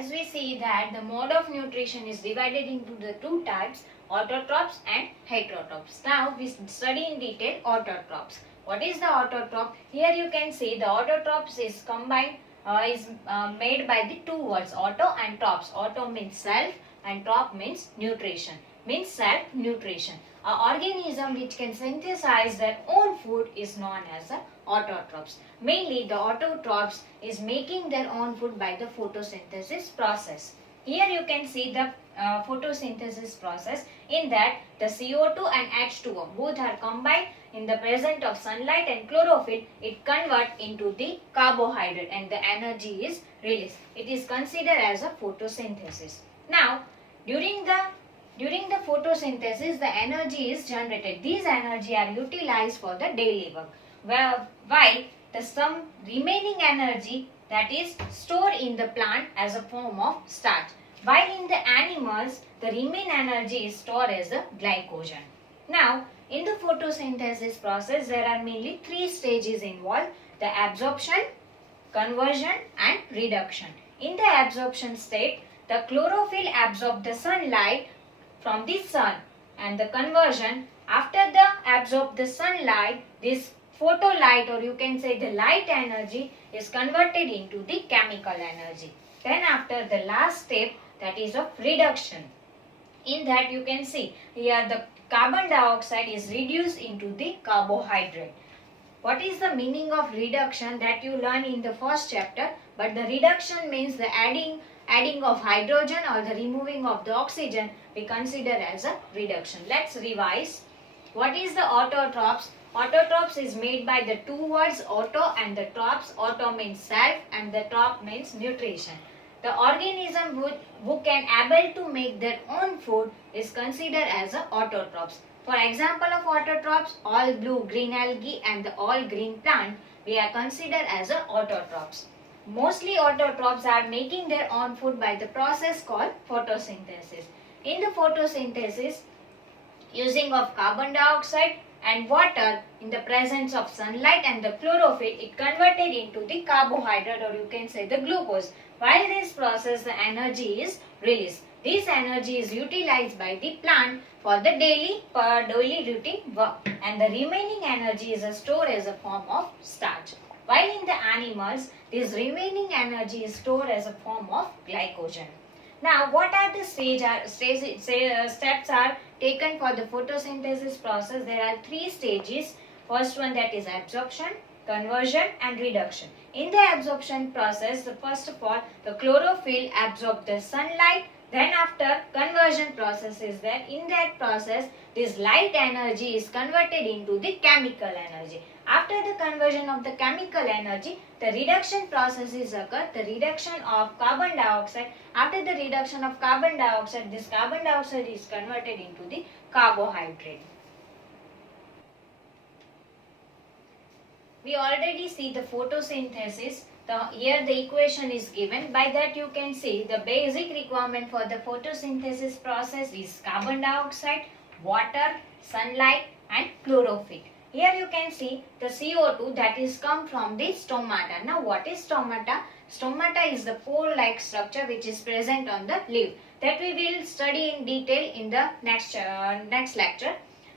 as we see that the mode of nutrition is divided into the two types, autotrophs and heterotrophs. Now we study in detail autotrophs. What is the autotroph? Here you can see the autotrophs is combined, made by the two words auto and trophs. Auto means self and troph means nutrition, means self nutrition. An organism which can synthesize their own food is known as the autotrophs. Mainly the autotrophs is making their own food by the photosynthesis process. Here you can see the photosynthesis process. In that the CO2 and H2O both are combined in the presence of sunlight and chlorophyll. It converts into the carbohydrate and the energy is released. It is considered as a photosynthesis. Now during the photosynthesis, the energy is generated. These energy are utilized for the daily work. While the some remaining energy that is stored in the plant as a form of starch. While in the animals, the remaining energy is stored as a glycogen. Now, in the photosynthesis process, there are mainly three stages involved: the absorption, conversion, and reduction. In the absorption state, the chlorophyll absorbs the sunlight from the sun, and the conversion, after the absorb the sunlight, this photolight, or you can say the light energy, is converted into the chemical energy. Then after the last step, that is of reduction. In that you can see here the carbon dioxide is reduced into the carbohydrate. What is the meaning of reduction? That you learn in the first chapter, but the reduction means the adding of hydrogen or the removing of the oxygen we consider as a reduction. Let's revise. What is the autotrophs? Autotrophs is made by the two words auto and the trophs. Auto means self and the troph means nutrition. The organism who can able to make their own food is considered as a autotrophs. For example of autotrophs, all blue green algae and the all green plant we are considered as a autotrophs. Mostly autotrophs are making their own food by the process called photosynthesis. In the photosynthesis, using of carbon dioxide and water in the presence of sunlight and the chlorophyll, it converted into the carbohydrate, or you can say the glucose. While this process, the energy is released. This energy is utilized by the plant for the daily routine work, and the remaining energy is stored as a form of starch. While in the animals, this remaining energy is stored as a form of glycogen. Now, what are the steps are taken for the photosynthesis process? There are three stages. First one, that is absorption, conversion and reduction. In the absorption process, first of all, the chlorophyll absorbs the sunlight. Then after, conversion process is there. In that process, this light energy is converted into the chemical energy. After the conversion of the chemical energy, the reduction process is occur, the reduction of carbon dioxide. After the reduction of carbon dioxide, this carbon dioxide is converted into the carbohydrate. We already see the photosynthesis. Here the equation is given. By that you can see the basic requirement for the photosynthesis process is carbon dioxide, water, sunlight and chlorophyll. Here you can see the CO2 that is come from the stomata. Now what is stomata? Stomata is the pore-like structure which is present on the leaf. That we will study in detail in the next lecture.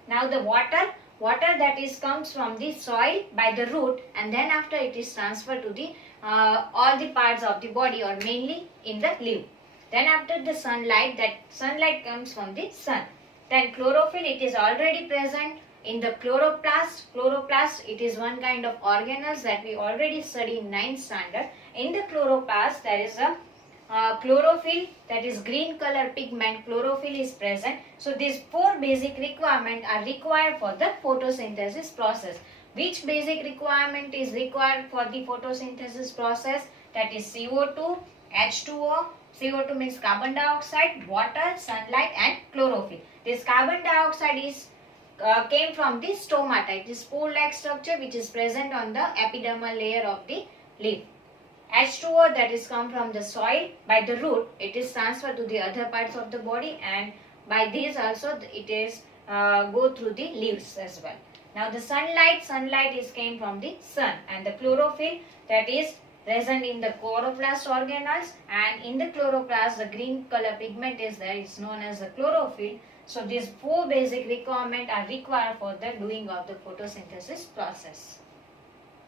Now the water that is comes from the soil by the root, and then after it is transferred to the all the parts of the body, or mainly in the leaf. Then after the sunlight, that sunlight comes from the sun. Then chlorophyll, it is already present in the chloroplast. Chloroplast, it is one kind of organelles that we already studied in 9th standard. In the chloroplast, there is a chlorophyll, that is green color pigment. Chlorophyll is present. So these four basic requirements are required for the photosynthesis process. Which basic requirement is required for the photosynthesis process? That is CO2, H2O. CO2 means carbon dioxide, water, sunlight and chlorophyll. This carbon dioxide is came from the stomata. It is pore-like structure which is present on the epidermal layer of the leaf. H2O, that is come from the soil by the root. It is transferred to the other parts of the body, and by this also it is go through the leaves as well. Now the sunlight is came from the sun, and the chlorophyll, that is present in the chloroplast organelles, and in the chloroplast the green color pigment is there, it's known as the chlorophyll. So these four basic requirements are required for the doing of the photosynthesis process.